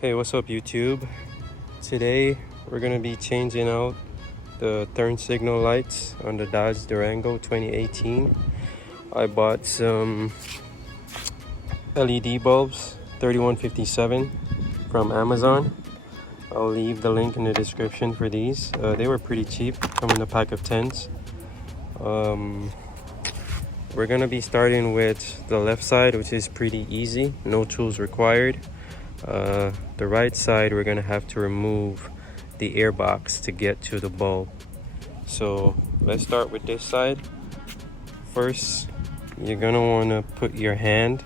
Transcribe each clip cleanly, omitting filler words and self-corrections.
Hey, what's up YouTube? Today we're gonna be changing out the turn signal lights on the Dodge Durango 2018. I bought some LED bulbs, 3157 from Amazon. I'll leave the link in the description for these. They were pretty cheap, come in a pack of 10s. We're gonna be starting with the left side, which is pretty easy, no tools required. The right side, we're gonna have to remove the air box to get to the bulb. So let's start with this side. First, you're gonna wanna put your hand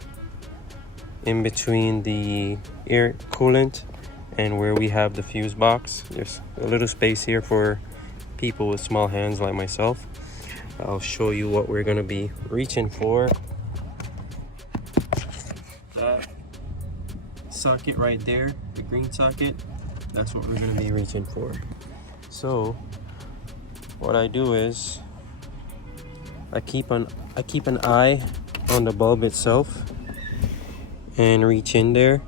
in between the air coolant and where we have the fuse box. There's a little space here for people with small hands like myself. I'll show you what we're gonna be reaching for. That socket right there, the green socket, that's what we're gonna be reaching for. So what I do is I keep an eye on the bulb itself and reach in there.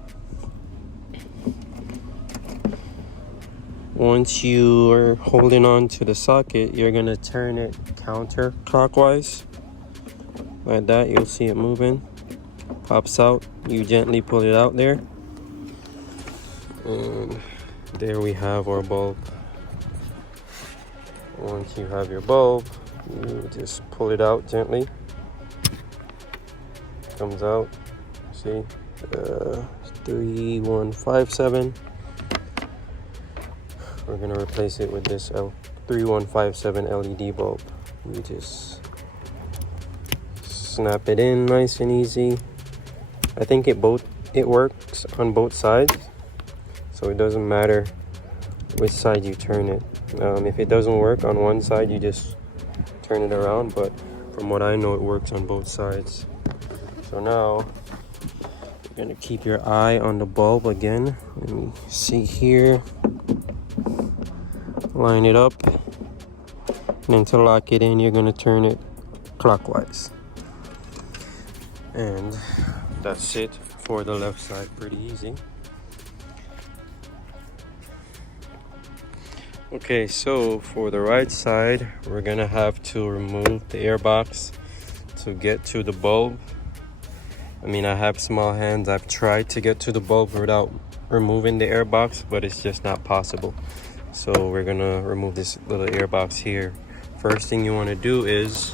Once you are holding on to the socket, you're gonna turn it counterclockwise like that. You'll see it moving, pops out. You gently pull it out there, and there we have our bulb. Once you have your bulb, you just pull it out gently. Comes out. See, 3157. We're gonna replace it with this 3157 LED bulb. You just snap it in nice and easy. I think it works on both sides, so it doesn't matter which side you turn it. If it doesn't work on one side, you just turn it around, but from what I know, it works on both sides. So now you're gonna keep your eye on the bulb again. Let me see here. Line it up, and then to lock it in, you're gonna turn it clockwise. And that's it for the left side, pretty easy. Okay, so for the right side, we're gonna have to remove the air box to get to the bulb. I mean, I have small hands. I've tried to get to the bulb without removing the air box, but it's just not possible. So we're gonna remove this little air box here. First thing you wanna do is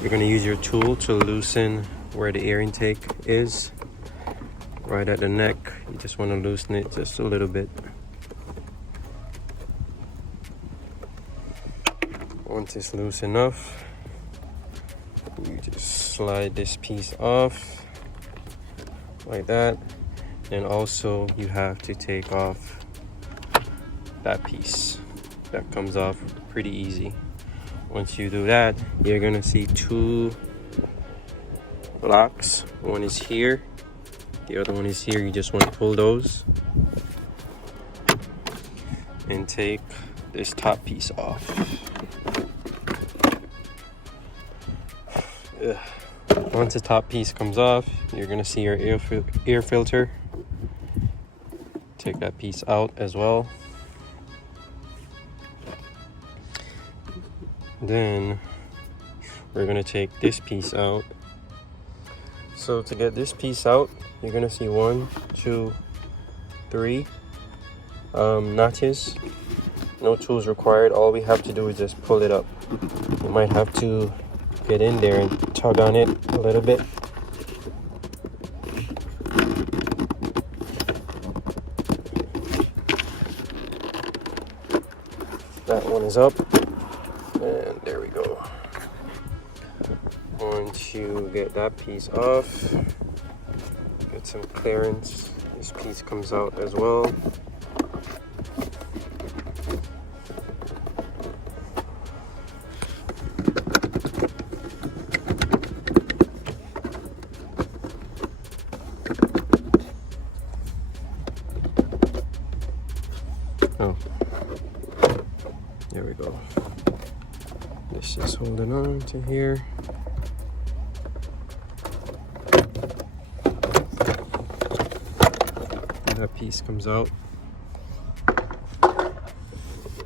you're gonna use your tool to loosen where the air intake is, right at the neck. You just wanna loosen it just a little bit. Once it's loose enough, you just slide this piece off like that. And also you have to take off that piece. That comes off pretty easy. Once you do that, you're gonna see two locks. One is here, the other one is here. You just want to pull those and take this top piece off. Once the top piece comes off, you're gonna see your air filter. Take that piece out as well. Then we're gonna take this piece out. So to get this piece out, you're gonna see 1, 2, 3 notches. No tools required. All we have to do is just pull it up. You might have to get in there and tug on it a little bit. That one is up. And there we go. Once you get that piece off, get some clearance. This piece comes out as well. Oh, there we go. This is holding on to here. that piece comes out.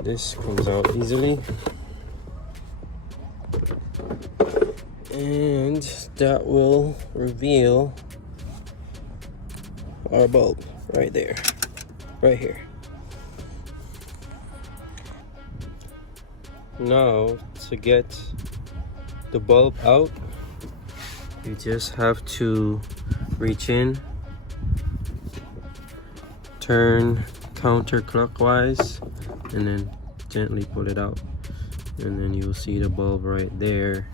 This comes out easily. And that will reveal our bulb right there, right here. Now, to get the bulb out, you just have to reach in, turn counterclockwise, and then gently pull it out, and then you'll see the bulb right there.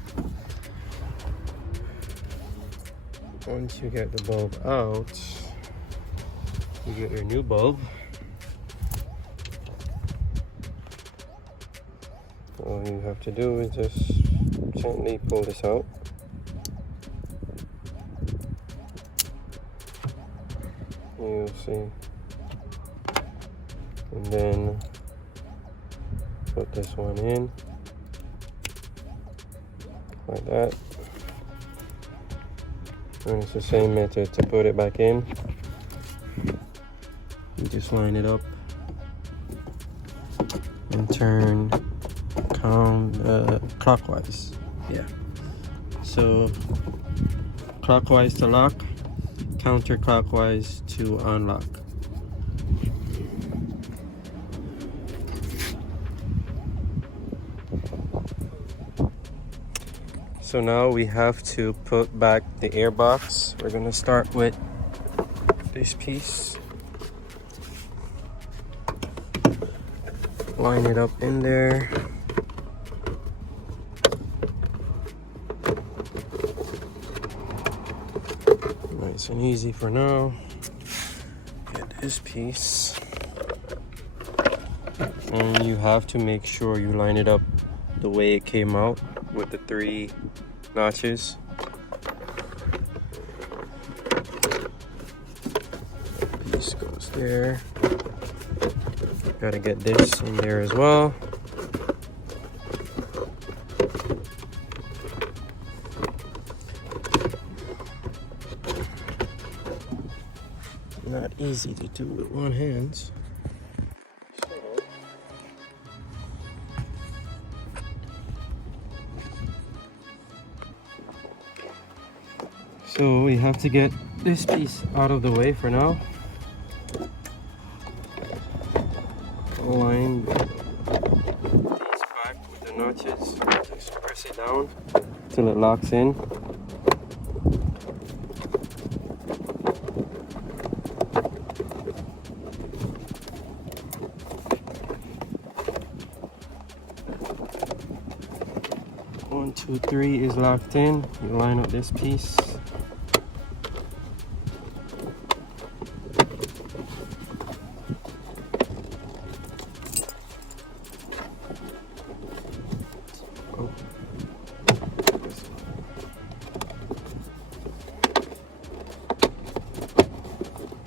Once you get the bulb out, you get your new bulb. All you have to do is just gently pull this out. You'll see. And then put this one in like that. And it's the same method to put it back in. You just line it up and turn clockwise. Yeah. So clockwise to lock, counterclockwise to unlock. So now we have to put back the air box. We're gonna start with this piece. Line it up in there. Nice and easy for now. Get this piece. And you have to make sure you line it up the way it came out with the 3 notches. Piece goes there. Gotta get this in there as well. Not easy to do with one hand. So we have to get this piece out of the way for now. Align these back with the notches. Just press it down till it locks in. One, two, three is locked in. You line up this piece.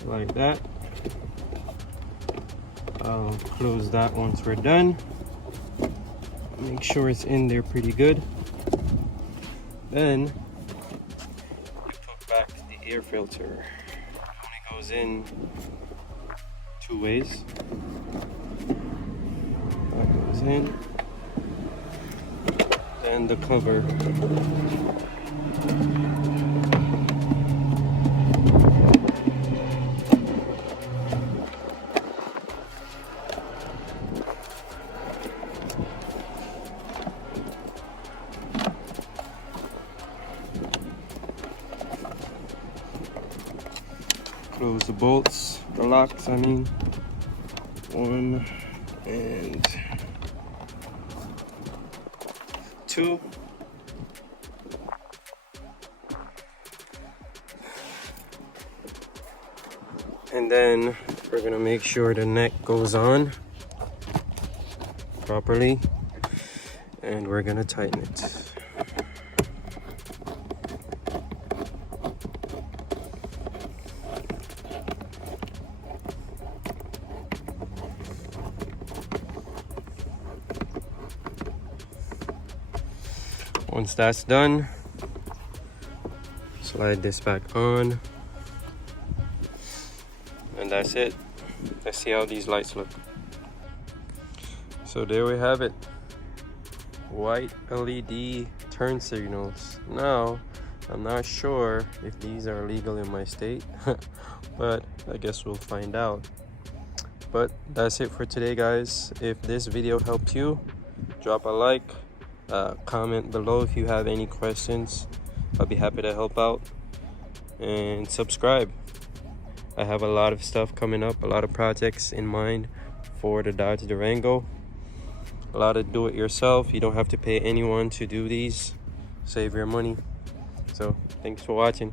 Like that. I'll close that once we're done. Make sure it's in there pretty good. Then you put back the air filter. It only goes in 2 ways. That goes in. Then the cover. Close the bolts, the locks, I mean. 1 and 2. And then we're gonna make sure the neck goes on properly, and we're gonna tighten it. Once that's done, slide this back on, And that's it. Let's see how these lights look. So there we have it. White LED turn signals. Now, I'm not sure if these are legal in my state, but I guess we'll find out. But that's it for today, guys. If this video helped you, drop a like, comment below if you have any questions. I'll be happy to help out, and subscribe. I have a lot of stuff coming up, a lot of projects in mind for the Dodge Durango. A lot of do it yourself. You don't have to pay anyone to do these. Save your money. So thanks for watching.